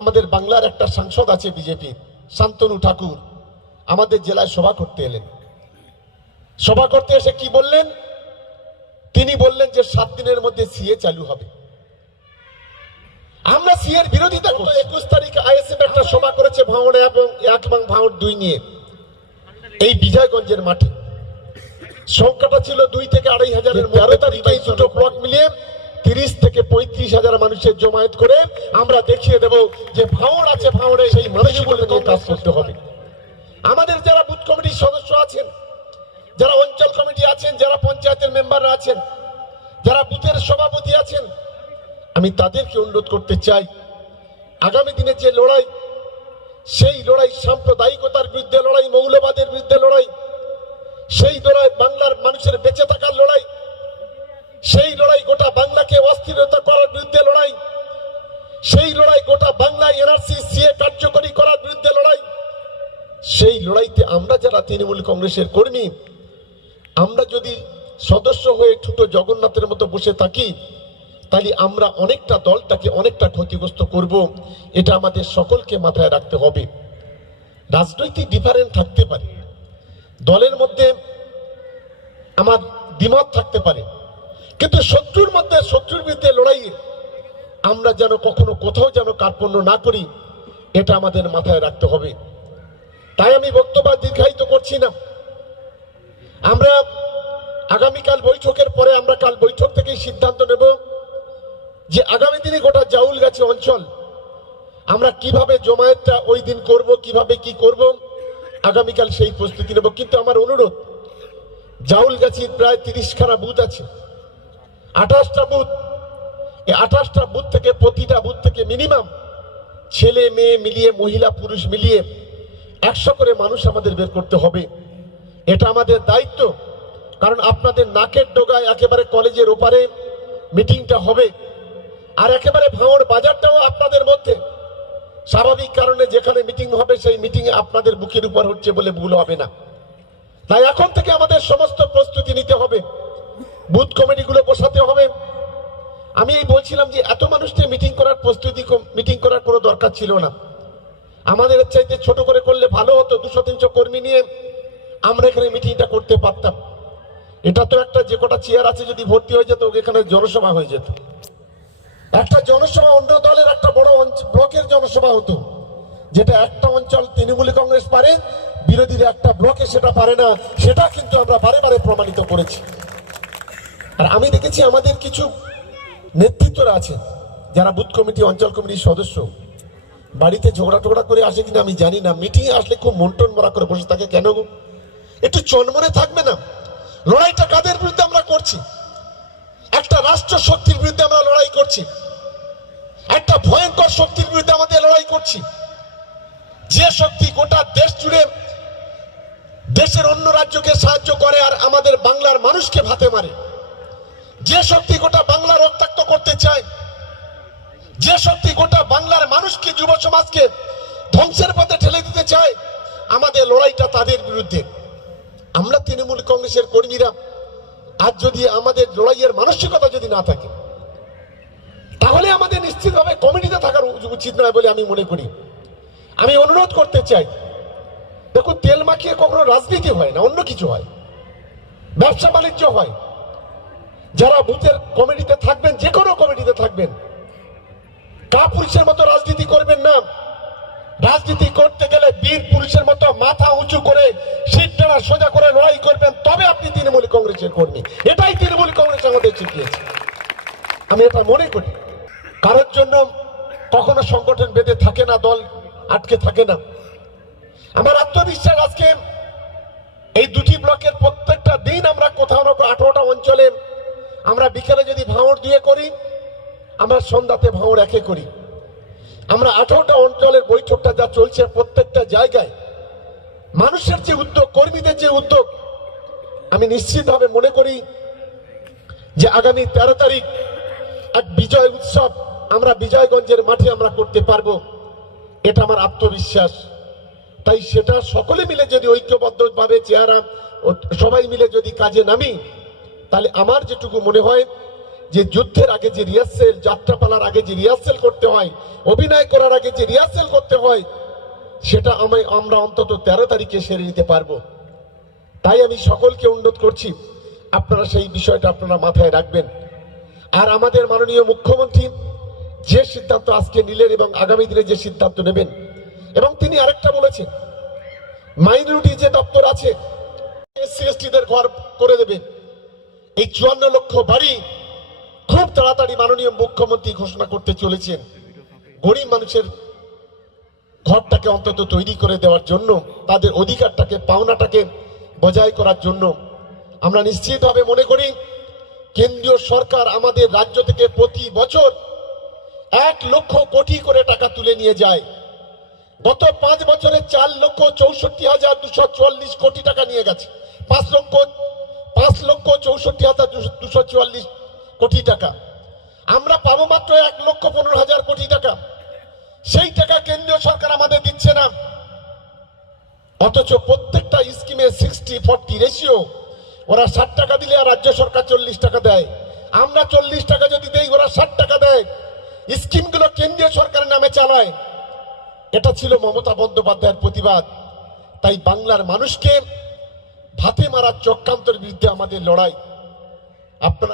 আমাদের বাংলার একটা সাংসদ আছে বিজেপি শান্তনু ঠাকুর। আমাদের জেলায় সভা করতে এলেন। সভা করতে এসে কি বললেন? তিনি বললেন যে সাত দিনের মধ্যে সিএ চালু হবে। আমরা সিএর বিরোধিতা করতে একুশ তারিখ আইএসএফ একটা সভা করেছে ভাঙড়ে এবং এক এবং ভাঙড় দুই নিয়ে। এই বিজয়গঞ্জের মাঠে। সংখ্যাটা ছিল দুই থেকে আড়াই হাজারের তেরো তারিখে এই দুটো ব্লক মিলিয়ে তিরিশ থেকে পঁয়ত্রিশ হাজার মানুষের জমায়েত করে আমরা দেখিয়ে দেব যে ভাঙড় আছে ভাঙড়ে সেই মানুষগুলো নিয়ে কাজ করতে হবে। আমাদের যারা বুথ কমিটির সদস্য আছেন, যারা অঞ্চল কমিটি আছেন, যারা পঞ্চায়েতের মেম্বাররা আছেন, যারা বুথের সভাপতি আছেন, আমি তাদেরকে অনুরোধ করতে চাই, আগামী দিনে যে লড়াই, সেই লড়াই সাম্প্রদায়িকতার বিরুদ্ধে লড়াই, মৌলবাদের বিরুদ্ধে লড়াই, সেই লড়াই বাংলার মানুষের বেঁচে থাকার লড়াই সেই লড়াই গোটা বাংলাকে অস্থিরতা করার বিরুদ্ধে লড়াই। সেই লড়াই গোটা বাংলায় এনআরসি, সিএ কার্যকরী করার বিরুদ্ধে লড়াই। সেই লড়াইতে আমরা যারা তৃণমূল কংগ্রেসের কর্মী, আমরা যদি সদস্য হয়ে ঠুটো জগন্নাথের মতো বসে থাকি, তাহলে আমরা অনেকটা দলটাকে অনেকটা ক্ষতিগ্রস্ত করব। এটা আমাদের সকলকে মাথায় রাখতে হবে। রাজনৈতিক ডিফারেন্ট থাকতে পারে। দলের মধ্যে আমার দ্বিমত থাকতে পারে। কিন্তু শত্রুর মধ্যে, শত্রুর বিরুদ্ধে লড়াইয়ে আমরা যেন কখনো কোথাও যেন কার্পণ্য না করি, এটা আমাদের মাথায় রাখতে হবে। তাই আমি বক্তব্য দীর্ঘায়িত করছি না। আমরা আগামীকাল বৈঠকের পরে আমরা কাল বৈঠক থেকেই সিদ্ধান্ত নেব যে আগামী দিনে গোটা জাউল গাছে অঞ্চল, আমরা কীভাবে জমায়েতটা ওই দিন করব, কীভাবে কি করব, আগামীকাল সেই প্রস্তুতি নেব। কিন্তু আমার অনুরোধ, জাউল গাছির প্রায় তিরিশখানা বুথ আছে। আঠাশটা বুথ। এই আঠাশটা বুথ থেকে প্রতিটা বুথ থেকে মিনিমাম ছেলে, মেয়ে মিলিয়ে, মহিলা, পুরুষ মিলিয়ে একশো করে মানুষ আমাদের বের করতে হবে। এটা আমাদের দায়িত্ব। কারণ আপনাদের নাকের ডোগায় একেবারে কলেজের ওপারে মিটিংটা হবে। আর একেবারে ভাঙড় বাজারটাও আপনাদের মধ্যে। স্বাভাবিক কারণে যেখানে মিটিং হবে, সেই মিটিংয়ে আপনাদের বুকের উপর হচ্ছে বলে ভুল হবে না। তাই এখন থেকে আমাদের সমস্ত প্রস্তুতি নিতে হবে। বুথ কমিটিগুলো বসাতে হবে। আমি এই বলছিলাম যে এত মানুষকে মিটিং করার প্রস্তুতি মিটিং করার কোনো দরকার ছিল না। আমাদের চাইতে ছোট করে করলে ভালো হতো, দুশো, তিনশো কর্মী নিয়ে আমরা এখানে মিটিংটা করতে পারতাম। এটা তো একটা যে কটা চেয়ার আছে যদি ভর্তি হয়ে যেত এখানে জনসভা হয়ে যেত। একটা জনসভা অন্য দলের একটা বড় ব্লকের জনসভা হতো। যেটা একটা অঞ্চল তৃণমূল কংগ্রেস পারে, বিরোধীরা একটা ব্লকে সেটা পারে না, সেটা কিন্তু আমরা বারে বারে প্রমাণিত করেছি। আর আমি দেখেছি আমাদের কিছু নেতৃত্বরা আছেন, যারা বুথ কমিটি, অঞ্চল কমিটির সদস্য। বাড়িতে ঝগড়া টগড়া করে আসে কিনা আমি জানি না। মিটিংয়ে আসলে খুব মন্টন মরা করে বসে থাকে। কেন গো? একটু চনমনে থাকবে না? লড়াইটা কাদের বিরুদ্ধে আমরা করছি? একটা রাষ্ট্র শক্তির বিরুদ্ধে আমরা লড়াই করছি। একটা ভয়ঙ্কর শক্তির বিরুদ্ধে আমাদের লড়াই করছি। যে শক্তি গোটা দেশ জুড়ে দেশের অন্য রাজ্যকে সাহায্য করে আর আমাদের বাংলার মানুষকে ভাতে মারে। যে শক্তি গোটা বাংলা রক্তাক্ত করতে চায়, যে শক্তি গোটা বাংলার মানুষকে, যুব সমাজকে ধ্বংসের পথে ঠেলে দিতে চায়, আমাদের লড়াইটা তাদের বিরুদ্ধে। আমরা তৃণমূল কংগ্রেসের কর্মীরা আজ যদি আমাদের লড়াইয়ের মানসিকতা যদি না থাকে, তাহলে আমাদের নিশ্চিতভাবে কমিটিতে থাকার উচিত নয় বলে আমি মনে করি। আমি অনুরোধ করতে চাই, দেখুন, তেল মাখিয়ে কখনো রাজনীতি হয় না, অন্য কিছু হয়। ব্যবসা বাণিজ্য হয় যারা বুথের কমিটিতে থাকবেন, যে কোনো কমিটিতে থাকবেন কা পুরুষের মতো রাজনীতি করবেন না। রাজনীতি করতে গেলে বীর পুরুষের মতো মাথা উঁচু করে শীত সোজা করে লড়াই করবেন, তবে আপনি তৃণমূল কংগ্রেসের কর্মী। এটাই তৃণমূল কংগ্রেস আমাদের শিখিয়েছে। আমি এটা মনে করি। কারোর জন্য কখনো সংগঠন বেঁধে থাকে না, দল আটকে থাকে না। আমার আত্মবিশ্বাস আজকে এই দুটি ব্লকের প্রত্যেকটা দিন আমরা কোথাও না আঠারোটা অঞ্চলে আমরা বিকেলে যদি ভাঙড় দিয়ে করি, আমরা সন্ধ্যাতে ভাঙড় একে করি। আমরা আঠারোটা অঞ্চলের বৈঠকটা যা চলছে প্রত্যেকটা জায়গায়, মানুষের যে উদ্যোগ, কর্মীদের যে উদ্যোগ, আমি নিশ্চিতভাবে মনে করি যে আগামী তেরো তারিখ এক বিজয় উৎসব আমরা বিজয়গঞ্জের মাঠে আমরা করতে পারব। এটা আমার আত্মবিশ্বাস। তাই সেটা সকলে মিলে যদি ঐক্যবদ্ধভাবে চেহারা সবাই মিলে যদি কাজে নামি তাহলে আমার যেটুকু মনে হয় যে যুদ্ধের আগে যে রিহার্সেল, যাত্রাপালার আগে যে রিহার্সেল করতে হয়, অভিনয় করার আগে যে রিহার্সেল করতে হয়, সেটা আমি, আমরা অন্তত তেরো তারিখে সেরে নিতে পারব। তাই আমি সকলকে অনুরোধ করছি, আপনারা সেই বিষয়টা আপনারা মাথায় রাখবেন। আর আমাদের মাননীয় মুখ্যমন্ত্রী যে সিদ্ধান্ত আজকে নিলেন এবং আগামী দিনে যে সিদ্ধান্ত নেবেন, এবং তিনি আরেকটা বলেছেন, মাইনরিটি যে দপ্তর আছে, এসসি, এসটিদের ঘর করে দেবেন এই চুয়ান্ন লক্ষ বাড়ি খুব তাড়াতাড়ি মাননীয় মুখ্যমন্ত্রী ঘোষণা করতে চলেছেন। গরিব মানুষের ঘরটাকে অন্তত তৈরি করে দেওয়ার জন্য, তাদের অধিকারটাকে, পাওনাটাকে বজায় করার জন্য। আমরা নিশ্চিতভাবে মনে করি, কেন্দ্রীয় সরকার আমাদের রাজ্য থেকে প্রতি বছর এক লক্ষ কোটি করে টাকা তুলে নিয়ে যায়। গত পাঁচ বছরে চার লক্ষ চৌষট্টি হাজার দুশো চুয়াল্লিশ কোটি টাকা নিয়ে গেছে। পাঁচ লক্ষ পাঁচ লক্ষ চৌষট্টি হাজার দুশো চুয়াল্লিশ কোটি টাকা। আমরা পাবো মাত্র এক লক্ষ পনেরো হাজার কোটি টাকা। সেই টাকা কেন্দ্রীয় সরকার আমাদের দিচ্ছে না। অথচ প্রত্যেকটা স্কিমে সিক্সটি ফর্টি রেশিও ওরা ষাট টাকা দিলে আর রাজ্য সরকার চল্লিশ টাকা দেয়। আমরা চল্লিশ টাকা যদি দেই, ওরা ষাট টাকা দেয়। স্কিমগুলো কেন্দ্রীয় সরকারের নামে চালায়। এটা ছিল মমতা বন্দ্যোপাধ্যায়ের প্রতিবাদ। তাই বাংলার মানুষকে ভাতে মারার চক্রান্তের বিরুদ্ধে আমাদের লড়াই। আপনারা